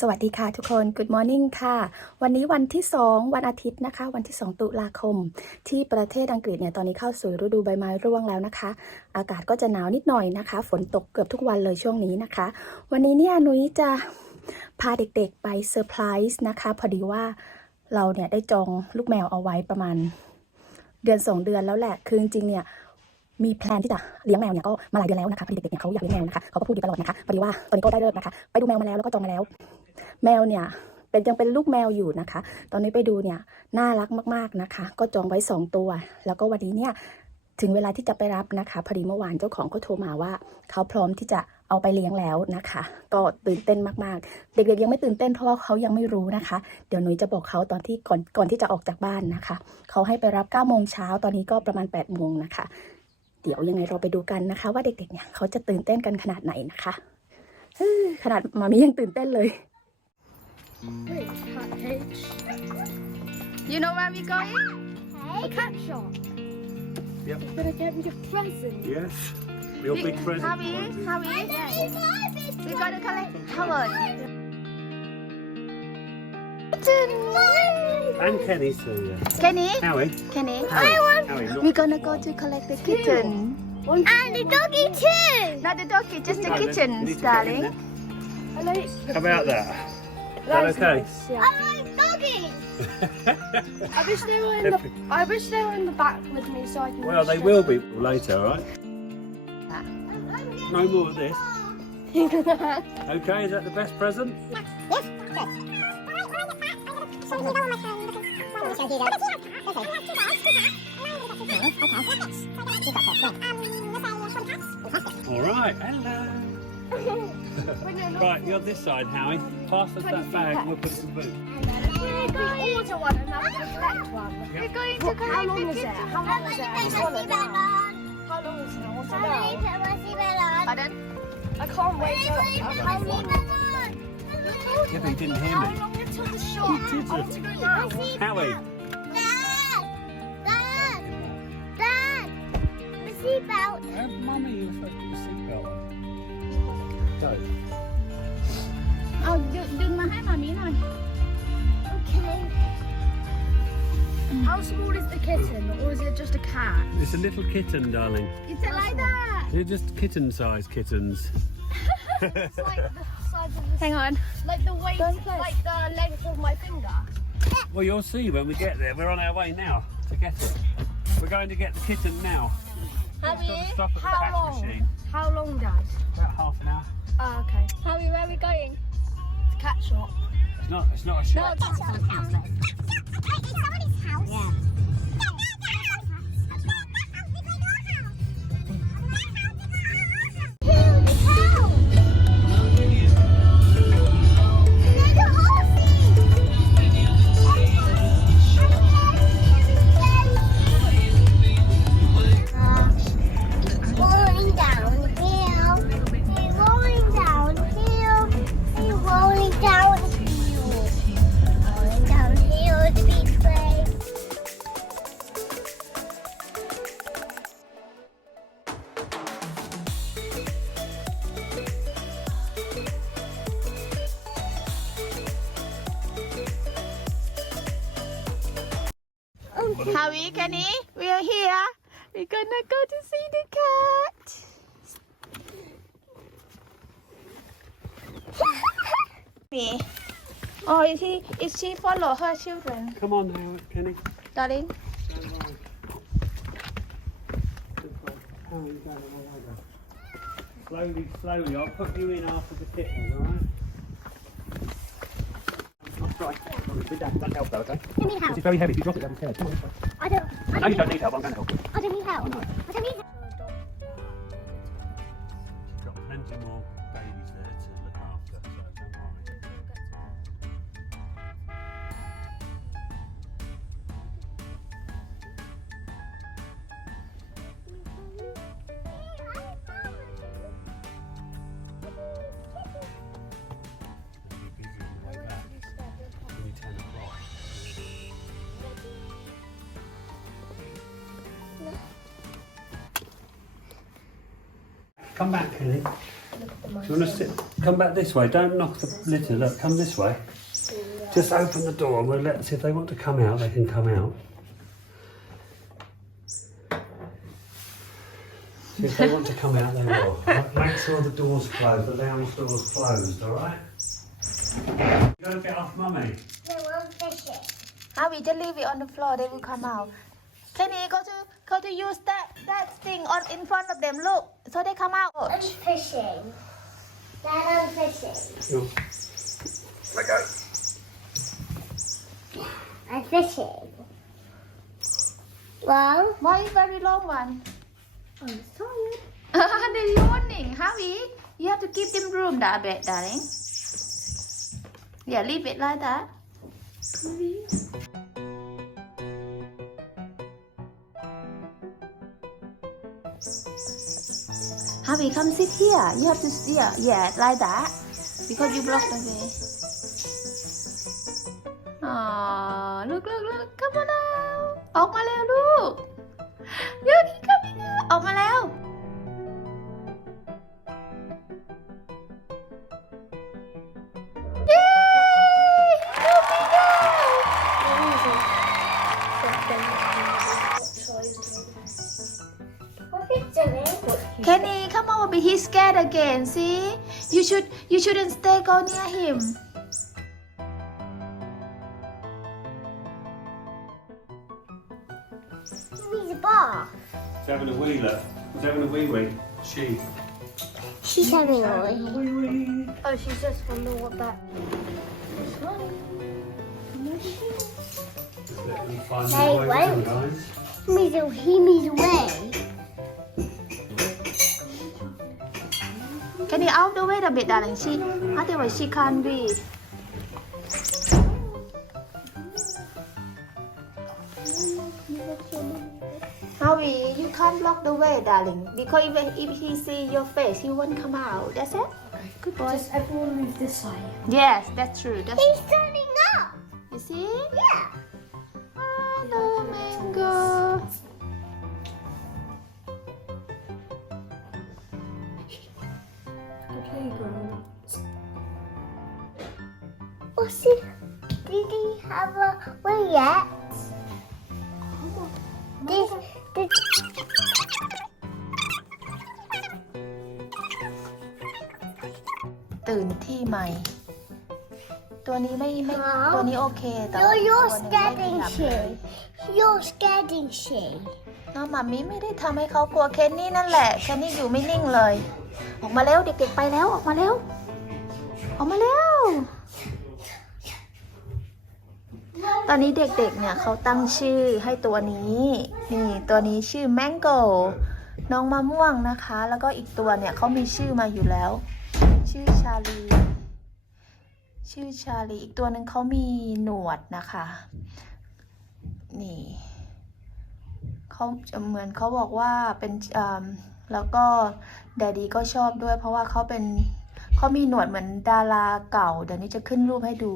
สวัสดีค่ะทุกคน Good morning ค่ะ วันนี้วันที่ 2 วันอาทิตย์นะคะ วันที่ 2 ตุลาคม ที่ประเทศอังกฤษเนี่ยตอนนี้เข้าสู่ฤดูใบไม้ร่วงแล้วนะคะ อากาศก็จะหนาวนิดหน่อยนะคะ ฝนตกเกือบทุกวันเลยช่วงนี้นะคะ วันนี้เนี่ยนุ้ยจะพาเด็กๆไปเซอร์ไพรส์นะคะ พอดีว่าเราเนี่ยได้จองลูกแมวเอาไว้ประมาณ เดือน 2 เดือนแล้วแหละ คือจริงๆเนี่ยมีแพลนที่จะเลี้ยงแมวเนี่ยก็มาหลายเดือนแล้วนะคะพอดีเด็กๆเนี่ยเขาอยากเลี้ยงแมวนะคะเขาก็พูดอยู่ตลอดนะคะพอดีว่าตอนนี้ก็ได้เลิกนะคะ ไปดูแมวมาแล้วแล้วก็จองมาแล้ว แมวเนี่ยเป็นยังเป็นลูกแมวอยู่นะคะ ตอนนี้ไปดูเนี่ยน่ารักมากๆนะคะ ก็จองไว้ 2 ตัว แล้วก็วันนี้เนี่ยถึงเวลาที่จะไปรับนะคะพอดีเมื่อวานเจ้าของก็โทรมาว่า เขาพร้อมที่จะเอาไปเลี้ยงแล้วนะคะ ก็ตื่นเต้นมากๆ เด็กๆยังไม่ตื่นเต้นเพราะว่าเขายังไม่รู้นะคะ เดี๋ยวหนุยจะบอกเขาตอนที่ก่อนก่อนที่จะออกจากบ้านนะคะ เขาให้ไปรับ9โมงเช้าตอนนี้ก็ประมาณ8โมงนะคะ เดี๋ยวยังไงเราไปดูกันนะคะ ว่าเด็กๆเนี่ยเขาจะตื่นเต้นกันขนาดไหนนะคะขนาดมามียังตื่นเต้นเลย Wait, cat cage. You know where we're going? A cat shop. Yep. It's gonna get me a present. Yes. Real big present. Harvey, eh? Harvey, we gotta collect Howard. And Kenny too, yeah. Kenny, Howie. Kenny, Howie. Howie, we're gonna go to collect the kitten. And the doggy too. Not the doggy, just the Right, then, kittens, need to get in darling. there. How about that? Is that That's okay? nice, yeah. I like doggies. I wish they were in the. I wish they were in the back with me so I can. Well, they show will them. be later, all right? No more of this. Okay, is that the best present? Yes. All right. Hello. Right, you're this side, Howie. Pass us that bag and we'll put it in the boot. We're going to order one and I'm going to collect one. We're going to What, collect how long is it? How long is it? I just want to know. How long is it? I want to know. Pardon? I can't wait to. How long? Yeah, but he didn't hear How me. long until the shop? I want to go now. Howie. Have mummy you put your seatbelt on. Go. เอาดึงดึงมาให้มามีหน่อย Okay. How small is the kitten, or is it just a cat? It's a little kitten, darling. It's like that They're just kitten-sized kittens. It's like the size of the, Hang on like the weight, like the length of my finger. Well, you'll see when we get there. We're on our way now to get it. We're going to get the kitten now. How Just gotta stop at the How catch long? machine. How long, Dad? About half an hour. Oh, okay. Harry, where are we going? The cat shop. It's not. It's not a shop. Rolling me oh is she is she follow her children Come on, now, Kenny. darling Stand by. You. Slowly, slowly. I'll put you in after the kittens, all right? That's right. With that, that help though, okay? I need help. It's very heavy. If you drop it, down care. Come on, this way. I don't. I No, you don't need help. I'm going to help you. I don't need help. I don't Come back, Kenny. Do you want to sit? Come back this way. Don't knock the litter. Look, come this way. Just open the door and we'll let see if they want to come out. They can come out. See if they want to come out, they will. Make sure the door's closed. The lounge door's closed. All right. You gotta get off, mummy. They won't it. How we just leave it on the floor, they will come out. Kenny, go to go to use that that thing on in front of them. Look, so they come out. I'm fishing. Dad, I'm fishing. Go. Let go. I'm fishing. Well, Why is very long one? I'm sorry. they yawning. Harvey, you have to give them room, that bit, darling. Yeah, leave it like that. Harvey, come sit here. You have to yeah, yeah, like that. Because you block the way. Oh, look, look, look. Come on now. ออกมาแล้วลูก You're coming out. ออกมาแล้ว เย้ He's scared again. See, you should you shouldn't stay go near him. He's a ball. He's having a wee look. He's having a wee wee. She. She's having a wee wee. Oh, she's just wondering what that. Is. They won't. Measle, he means away. He means away. Kenny out the way a bit darling she otherwise she can't breathe Howie, you can't block the way, darling. Because if, if he see your face, he won't come out. That's it. Good boy. Just everyone move this side. Yes, that's true. That's He's turning up. you see. Yeah. Hello, mango. What's it? Did he have a wee yet? Did, did, ตื่นที่ใหม่ ตัวนี้ไม่ไม่ฮะตัวนี้โอเค แต่ you're, ว่า you're ตัวหนึ่งไม่ scaring หลับเลย she. You're scaring she. น้องหมามิไม่ได้ทำให้เขากลัวเคนนี่นั่นแหละเคนนี่อยู่ไม่นิ่งเลย ออกมาแล้วเด็กๆไปแล้วออกมาแล้วออกมาแล้ว ตอนนี้เด็กๆ เนี่ยเขาตั้งชื่อให้ตัวนี้ นี่ตัวนี้ชื่อแมงโกน้องมะม่วงนะคะ แล้วก็อีกตัวเนี่ยเขามีชื่อมาอยู่แล้ว ชื่อชาลี ชื่อชาลี อีกตัวหนึ่งเขามีหนวดนะคะ นี่เขาเหมือนเขาบอกว่าเป็นแล้วก็แดดดี้ก็ชอบด้วยเพราะว่าเขาเป็น เขามีหนวดเหมือนดาราเก่า เดี๋ยวนี้จะขึ้นรูปให้ดู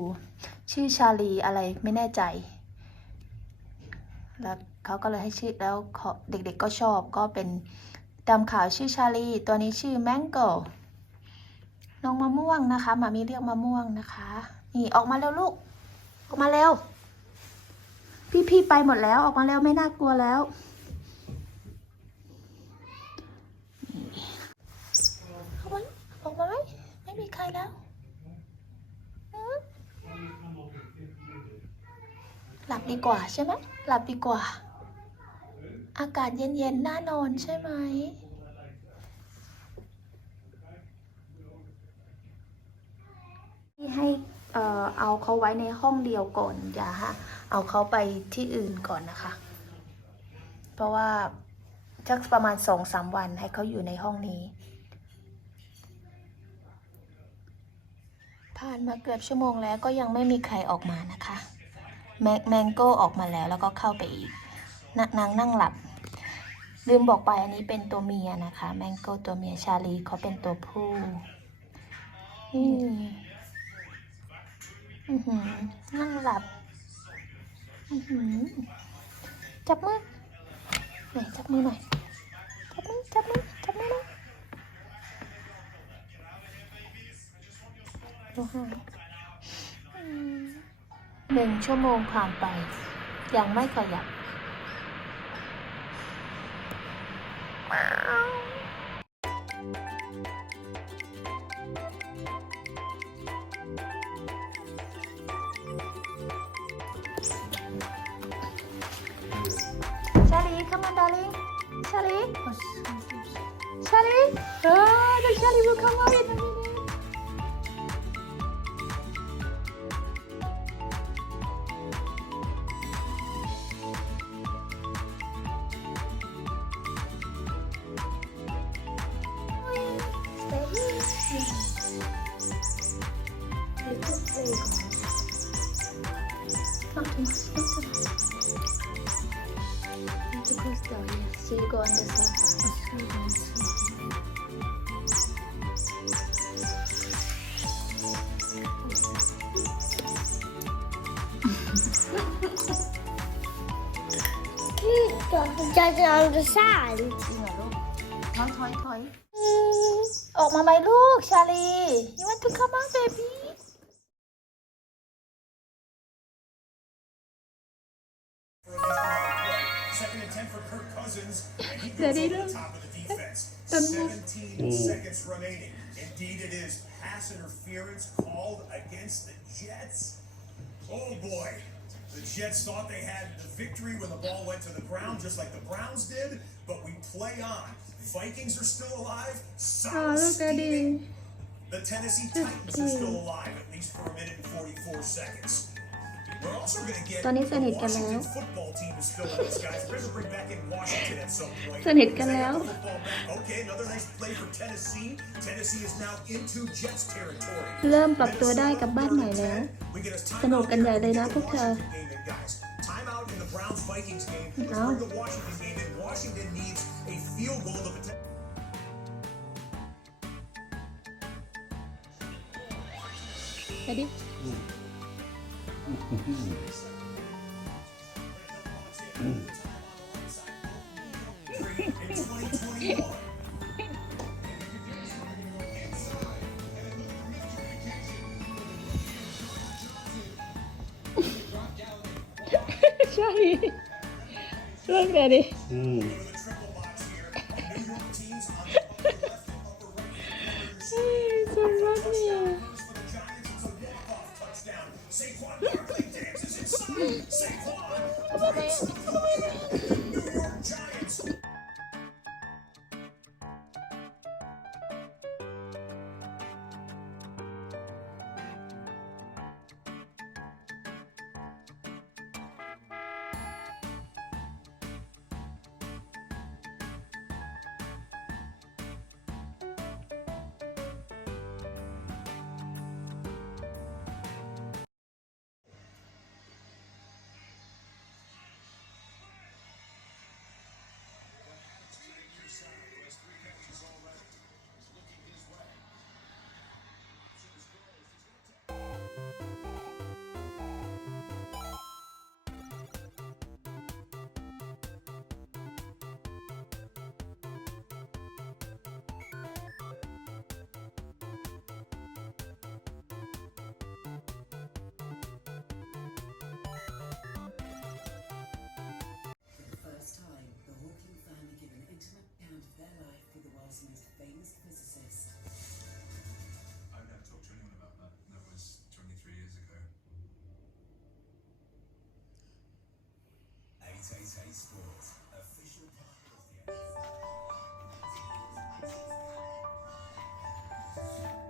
ชื่อชาลีอะไรไม่แน่ใจ แล้วเขาก็เลยให้ชื่อแล้วเเด็กๆก็ชอบก็เป็นตามข่าวชื่อชาลี ตัวนี้ชื่อแมงโกน้องมะม่วงนะคะมามีเรียกมะม่วงนะคะ นี่ออกมาเร็วลูก ออกมาเร็ว พี่ๆไปหมดแล้วออกมาแล้วไม่น่ากลัวแล้ว เข้ามาออกมาไหมไมีใครแล้วหลับดีกว่าใช่ไหมหลับดีกว่า อากาศเย็นๆน่านอนใช่ไหมที่ให้เอ่อเอาเขาไว้ในห้องเดียวก่อนอย่าฮะเอาเขาไปที่อื่นก่อนนะคะ เพราะว่าสักประมาณสองสามวันให้เขาอยู่ในห้องนี้ ผ่านมาเกือบชั่วโมงแล้วก็ยังไม่มีใครออกมานะคะ แมแมงโก้ออกมาแล้วแล้วก็เข้าไปอีกนนางนั่งหลับ ลืมบอกไปอันนี้เป็นตัวเมียนะคะ แมงโก้ตัวเมียชาลีเขาเป็นตัวผู้อืมอือหือนั่งหลับจับมือไหนจับมือหน่อย จับมือ จับมือ จับมือหน่อย ร้องไห้หนึ่งชั่วโมงผ่านไป ยังไม่ขยับ Just on the sand. จริงเหรอลูกถอยถอยถอยออกมาไหมลูก ชาลี you want to come out baby Second and 10 for Kirk Cousins. And he Ready goes over to- the top of the defense. Don't 17 seconds remaining. Indeed, it is pass interference called against the Jets. Oh boy. The Jets thought they had the victory when the ball went to the ground, just like the Browns did, but we play on. Vikings are still alive. Oh, Solid at steaming. The Tennessee Titans are still alive, at least for a minute and 44 seconds. ตอนนี้สนิทกันแล้ว สนิทกันแล้ว เริ่มปรับตัวได้กับบ้านใหม่แล้ว สนุกกันใหญ่เลยนะพวกเธอ เอาไปดิ Washington game in. Washington 888 Sport, official partner of the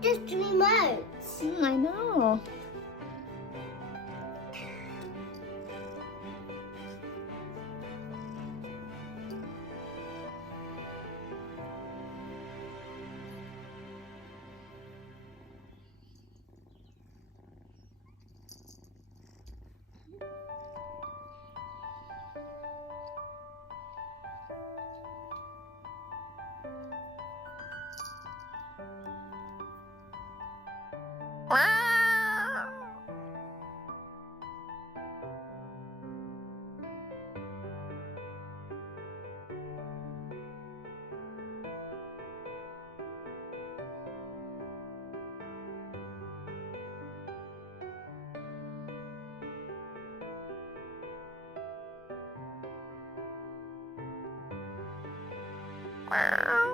Just three months. Mm, I know. 喵